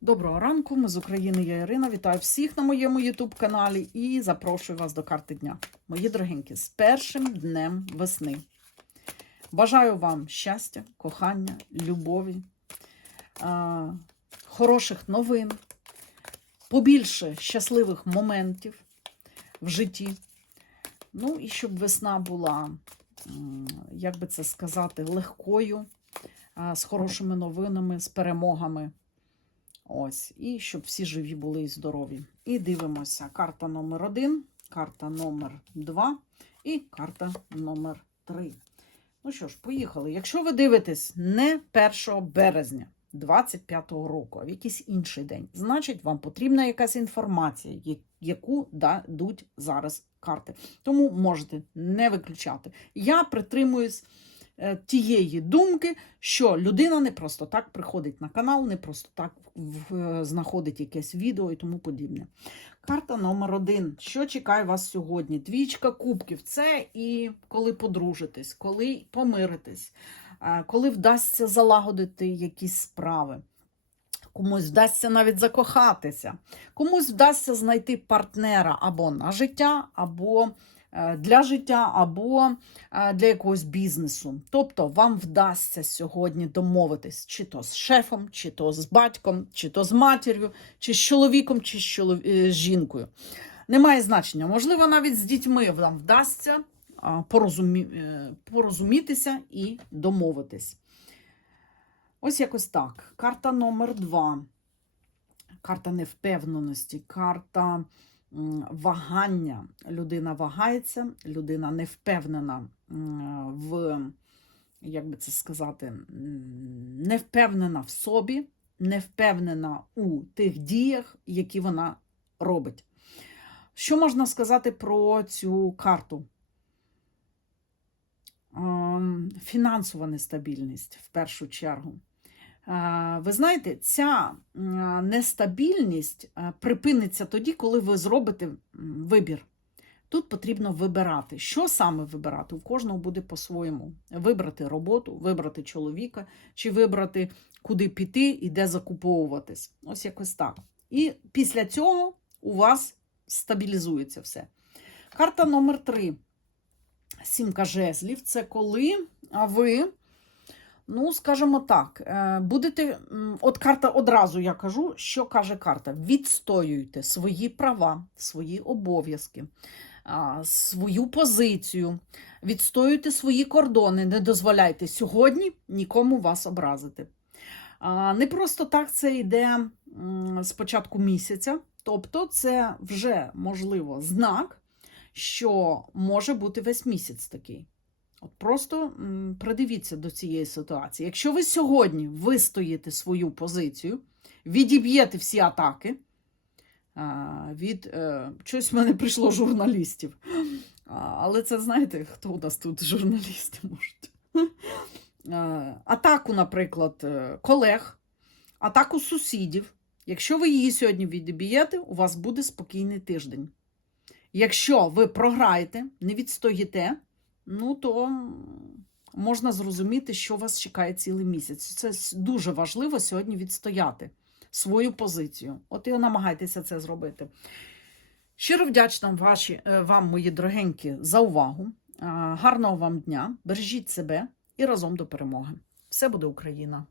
Доброго ранку, ми з України, я Ірина. Вітаю всіх на моєму YouTube каналі і запрошую вас до карти дня. Мої дорогенькі, з першим днем весни. Бажаю вам щастя, кохання, любові, хороших новин, побільше щасливих моментів в житті. Ну і щоб весна була, як би це сказати, легкою, з хорошими новинами, з перемогами. Ось, і щоб всі живі були і здорові. І дивимося: карта номер 1 карта номер 2 і карта номер 3 Ну що ж, поїхали. Якщо ви дивитесь не 1 березня 25-го року, а в якийсь інший день, значить, вам потрібна якась інформація, яку дадуть зараз карти. Тому можете не виключати. Я притримуюсь тієї думки, що людина не просто так приходить на канал, не просто так е, знаходить якесь відео і тому подібне. Карта номер один. Що чекає вас сьогодні? Двічка кубків. Це і коли подружитесь, коли помиритесь, е, коли вдасться залагодити якісь справи. Комусь вдасться навіть закохатися, комусь вдасться знайти партнера або на життя, або е, для життя, або е, для якогось бізнесу. Тобто вам вдасться сьогодні домовитись чи то з шефом, чи то з батьком, чи то з матір'ю, чи з чоловіком, чи з чолов... е, жінкою. Немає значення. Можливо, навіть з дітьми вам вдасться порозумі... е, порозумітися і домовитись. Ось якось так. Карта номер два. Карта невпевненості, карта вагання. Людина вагається, людина не впевнена в, як би це сказати, не впевнена в собі, не впевнена у тих діях, які вона робить. Що можна сказати про цю карту? Ем, Фінансова нестабільність в першу чергу. Е, Ви знаєте, ця нестабільність е, припиниться тоді, коли ви зробите вибір. Тут потрібно вибирати. Що саме вибирати? У кожного буде по-своєму. Вибрати роботу, вибрати чоловіка, чи вибрати, куди піти і де закуповуватись. Ось якось так. І після цього у вас стабілізується все. Карта номер три. Сімка жезлів це коли ви, ну, скажімо так, е, будете. От карта одразу я кажу, що каже карта: відстоюйте свої права, свої обов'язки, свою позицію, відстоюйте свої кордони, не дозволяйте сьогодні нікому вас образити. Не просто так це йде з початку місяця, тобто це вже можливо знак що може бути весь місяць такий. От просто придивіться до цієї ситуації. Якщо ви сьогодні вистоїте свою позицію, відіб'єте всі атаки, від е, щось в мене прийшло журналістів. Але це знаєте, хто у нас тут журналісти можуть? Е, Атаку, наприклад, е, колег, атаку сусідів. Якщо ви її сьогодні відіб'єте, у вас буде спокійний тиждень. Якщо ви програєте, не відстоїте, ну то можна зрозуміти, що вас чекає цілий місяць. Це дуже важливо сьогодні відстояти свою позицію. От і намагайтеся це зробити. Щиро вдячна ваші, е, вам, мої дорогенькі, за увагу. Гарного вам дня, бережіть себе і разом до перемоги. Все буде Україна!